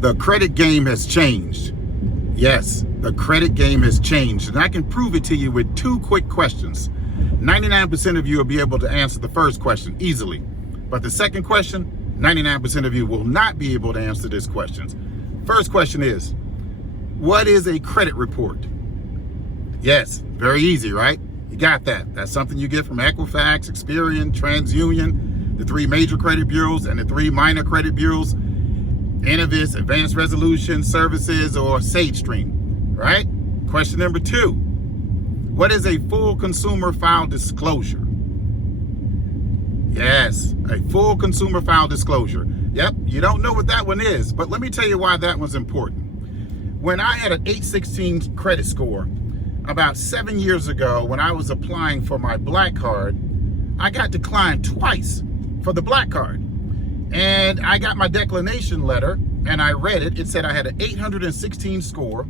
The credit game has changed. Yes, the credit game has changed. And I can prove it to you with two quick questions. 99% of you will be able to answer the first question easily. But the second question, 99% of you will not be able to answer this question. First question is, what is a credit report? Yes, very easy, right? You got that. That's something you get from Equifax, Experian, TransUnion, the 3 major credit bureaus and the 3 minor credit bureaus, Innovis, Advanced Resolution Services, or SageStream, right? Question number 2, what is a full consumer file disclosure? Yes, a full consumer file disclosure. Yep, you don't know what that one is, but let me tell you why that one's important. When I had an 816 credit score about 7 years ago, when I was applying for my black card, I got declined twice for the black card. And I got my declination letter and I read it. It said I had an 816 score,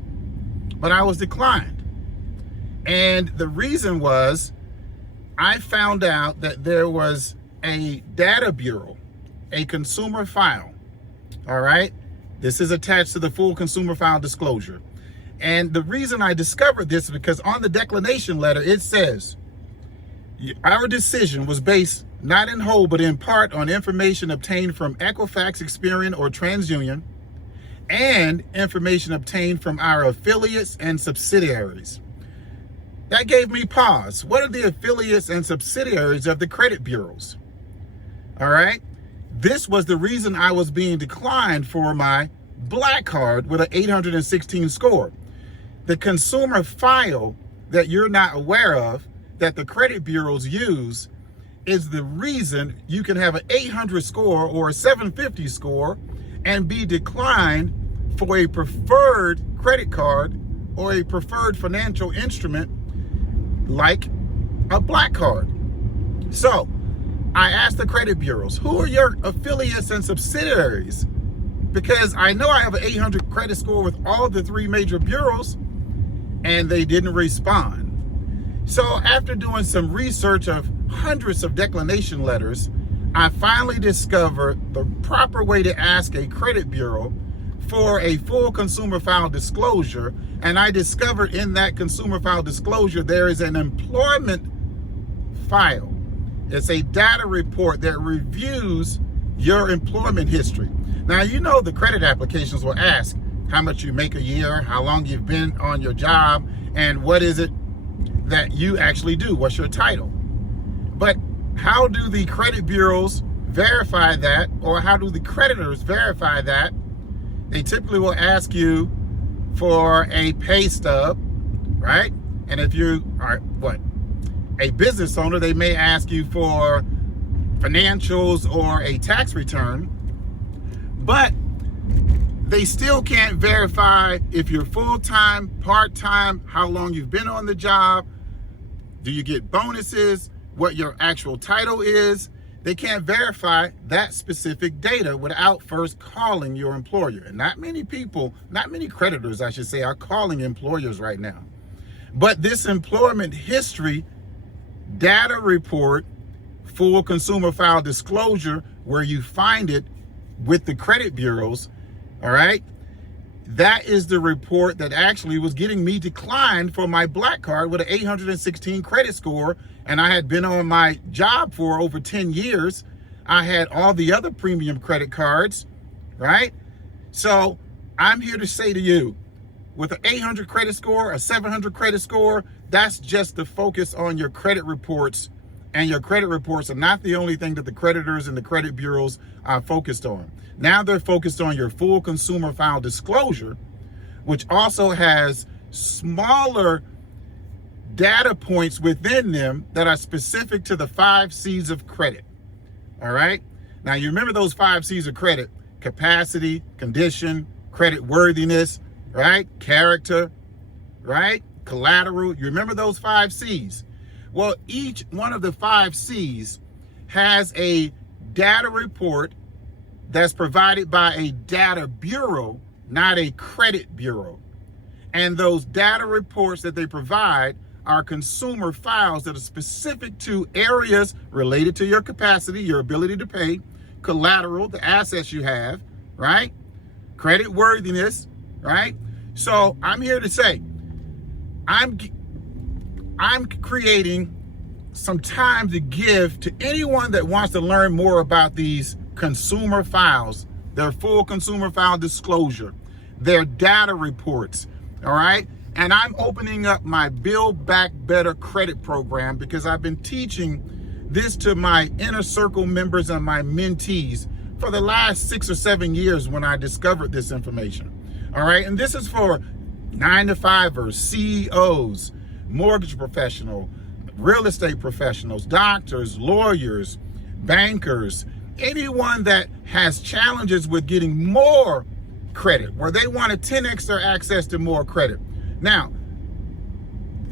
but I was declined. And the reason was I found out that there was a data bureau, a consumer file. All right. This is attached to the full consumer file disclosure. And the reason I discovered this is because on the declination letter, it says, our decision was based not in whole, but in part on information obtained from Equifax, Experian, or TransUnion, and information obtained from our affiliates and subsidiaries. That gave me pause. What are the affiliates and subsidiaries of the credit bureaus? All right. This was the reason I was being declined for my black card with an 816 score. The consumer file that you're not aware of that the credit bureaus use is the reason you can have an 800 score or a 750 score and be declined for a preferred credit card or a preferred financial instrument like a black card. So I asked the credit bureaus, who are your affiliates and subsidiaries? Because I know I have an 800 credit score with all the 3 major bureaus, and they didn't respond. So after doing some research of hundreds of declination letters, I finally discovered the proper way to ask a credit bureau for a full consumer file disclosure. And I discovered in that consumer file disclosure, there is an employment file. It's a data report that reviews your employment history. Now, you know, the credit applications will ask how much you make a year, how long you've been on your job, and what is it that you actually do? What's your title? But how do the credit bureaus verify that, or how do the creditors verify that? They typically will ask you for a pay stub, right? And if you are a business owner, they may ask you for financials or a tax return, but they still can't verify if you're full-time, part-time, how long you've been on the job, do you get bonuses, what your actual title is. They can't verify that specific data without first calling your employer. And not many people, not many creditors, I should say, are calling employers right now. But this employment history data report, full consumer file disclosure, where you find it with the credit bureaus, all right, that is the report that actually was getting me declined for my black card with an 816 credit score. And I had been on my job for over 10 years. I had all the other premium credit cards, right? So I'm here to say to you, with an 800 credit score, a 700 credit score, that's just the focus on your credit reports. And your credit reports are not the only thing that the creditors and the credit bureaus are focused on. Now they're focused on your full consumer file disclosure, which also has smaller data points within them that are specific to the 5 C's of credit. All right. Now you remember those 5 C's of credit: capacity, condition, credit worthiness, right? Character, right? Collateral. You remember those 5 C's? Well, each one of the 5 C's has a data report that's provided by a data bureau, not a credit bureau. And those data reports that they provide are consumer files that are specific to areas related to your capacity, your ability to pay, collateral, the assets you have, right? credit worthiness, right? So I'm here to say, I'm creating some time to give to anyone that wants to learn more about these consumer files, their full consumer file disclosure, their data reports, all right? And I'm opening up my Build Back Better credit program because I've been teaching this to my inner circle members and my mentees for the last 6 or 7 years when I discovered this information, all right? And this is for 9-to-5ers, CEOs, mortgage professional, real estate professionals, doctors, lawyers, bankers, anyone that has challenges with getting more credit, where they want to 10x their access to more credit. Now,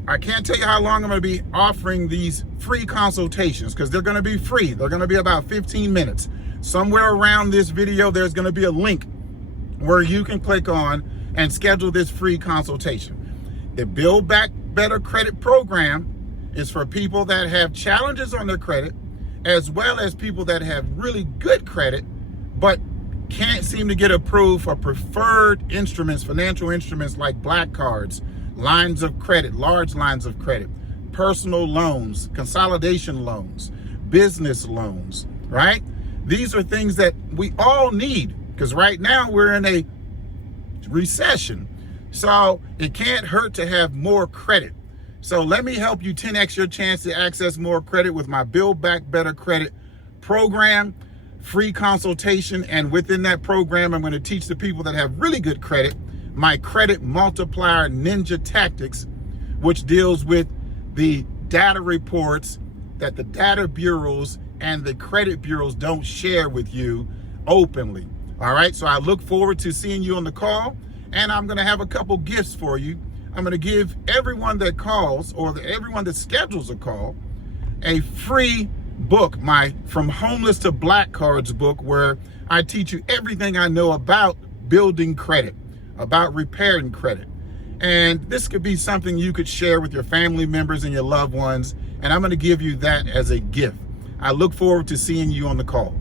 I can't tell you how long I'm going to be offering these free consultations because they're going to be free. They're going to be about 15 minutes. Somewhere around this video, there's going to be a link where you can click on and schedule this free consultation. The Build Back Better credit program is for people that have challenges on their credit, as well as people that have really good credit, but can't seem to get approved for preferred instruments, financial instruments like black cards, lines of credit, large lines of credit, personal loans, consolidation loans, business loans, right? These are things that we all need because right now we're in a recession. So it can't hurt to have more credit. So let me help you 10x your chance to access more credit with my Build Back Better credit program, free consultation. And within that program, I'm going to teach the people that have really good credit my credit multiplier ninja tactics, which deals with the data reports that the data bureaus and the credit bureaus don't share with you openly. All right, so I look forward to seeing you on the call, and I'm going to have a couple gifts for you. I'm going to give everyone that calls or everyone that schedules a call a free book, my From Homeless to Black Cards book, where I teach you everything I know about building credit, about repairing credit. And this could be something you could share with your family members and your loved ones. And I'm going to give you that as a gift. I look forward to seeing you on the call.